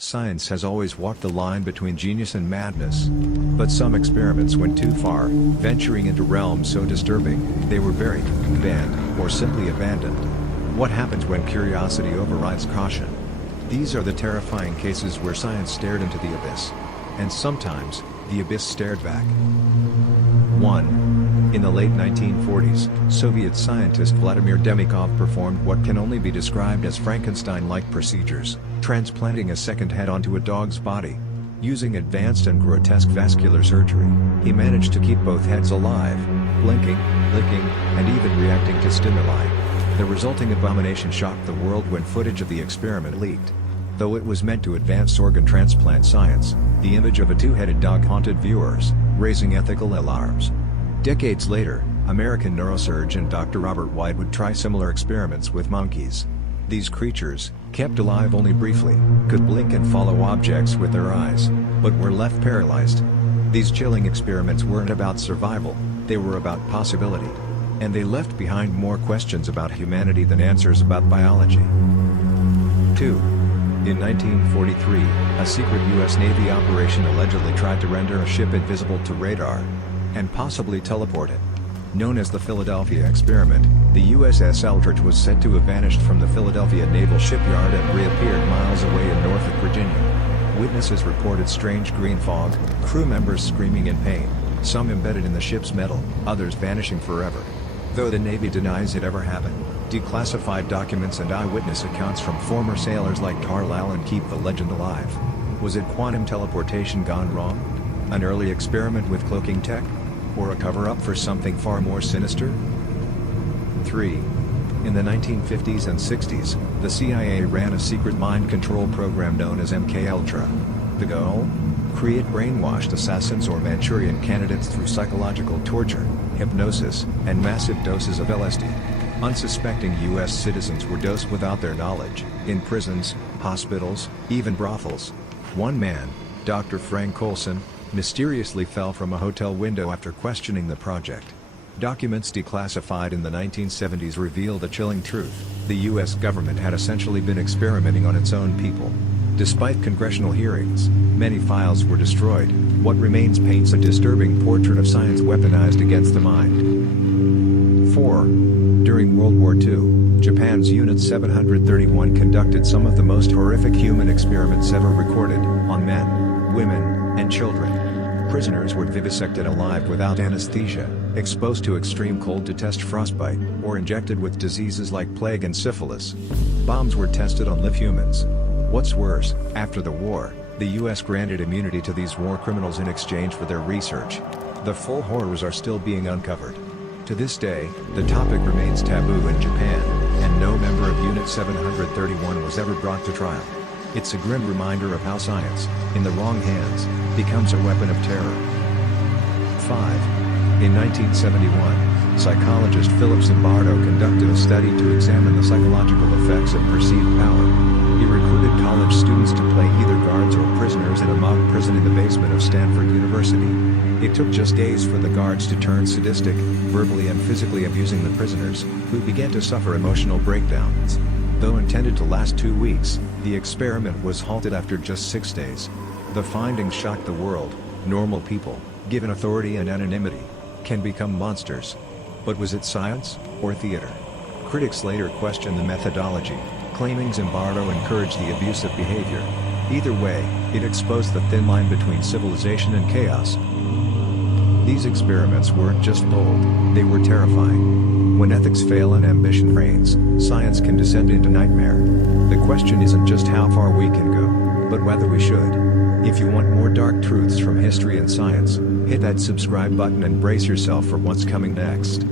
Science has always walked the line between genius and madness. But some experiments went too far, venturing into realms so disturbing, they were buried, banned, or simply abandoned. What happens when curiosity overrides caution? These are the terrifying cases where science stared into the abyss. And sometimes, the abyss stared back. 1. In the late 1940s, Soviet scientist Vladimir Demikhov performed what can only be described as Frankenstein-like procedures, transplanting a second head onto a dog's body. Using advanced and grotesque vascular surgery, he managed to keep both heads alive, blinking, licking, and even reacting to stimuli. The resulting abomination shocked the world when footage of the experiment leaked. Though it was meant to advance organ transplant science, the image of a two-headed dog haunted viewers, raising ethical alarms. Decades later, American neurosurgeon Dr. Robert White would try similar experiments with monkeys. These creatures, kept alive only briefly, could blink and follow objects with their eyes, but were left paralyzed. These chilling experiments weren't about survival, they were about possibility. And they left behind more questions about humanity than answers about biology. 2. In 1943, a secret U.S. Navy operation allegedly tried to render a ship invisible to radar, and possibly teleport it. Known as the Philadelphia Experiment, the USS Eldridge was said to have vanished from the Philadelphia Naval Shipyard and reappeared miles away in Norfolk, Virginia. Witnesses reported strange green fog, crew members screaming in pain, some embedded in the ship's metal, others vanishing forever. Though the Navy denies it ever happened, declassified documents and eyewitness accounts from former sailors like Carl Allen keep the legend alive. Was it quantum teleportation gone wrong? An early experiment with cloaking tech? Or a cover-up for something far more sinister? 3. In the 1950s and 60s, the CIA ran a secret mind control program known as MKUltra. The goal? Create brainwashed assassins or Manchurian candidates through psychological torture, hypnosis, and massive doses of LSD. Unsuspecting U.S. citizens were dosed without their knowledge, in prisons, hospitals, even brothels. One man, Dr. Frank Colson, mysteriously fell from a hotel window after questioning the project. Documents declassified in the 1970s revealed a chilling truth: the U.S. government had essentially been experimenting on its own people. Despite congressional hearings, many files were destroyed. What remains paints a disturbing portrait of science weaponized against the mind. 4. During World War II, Japan's Unit 731 conducted some of the most horrific human experiments ever recorded, on men, women, and children. Prisoners were vivisected alive without anesthesia, exposed to extreme cold to test frostbite, or injected with diseases like plague and syphilis. Bombs were tested on live humans. What's worse, after the war, the US granted immunity to these war criminals in exchange for their research. The full horrors are still being uncovered. To this day, the topic remains taboo in Japan, and no member of Unit 731 was ever brought to trial. It's a grim reminder of how science, in the wrong hands, becomes a weapon of terror. 5. In 1971, psychologist Philip Zimbardo conducted a study to examine the psychological effects of perceived power. He recruited college students to play either guards or prisoners in a mock prison in the basement of Stanford University. It took just days for the guards to turn sadistic, verbally and physically abusing the prisoners, who began to suffer emotional breakdowns. Though intended to last 2 weeks, the experiment was halted after just 6 days. The findings shocked the world. Normal people, given authority and anonymity, can become monsters. But was it science, or theater? Critics later questioned the methodology, claiming Zimbardo encouraged the abusive behavior. Either way, it exposed the thin line between civilization and chaos. These experiments weren't just bold, they were terrifying. When ethics fail and ambition reigns, science can descend into nightmare. The question isn't just how far we can go, but whether we should. If you want more dark truths from history and science, hit that subscribe button and brace yourself for what's coming next.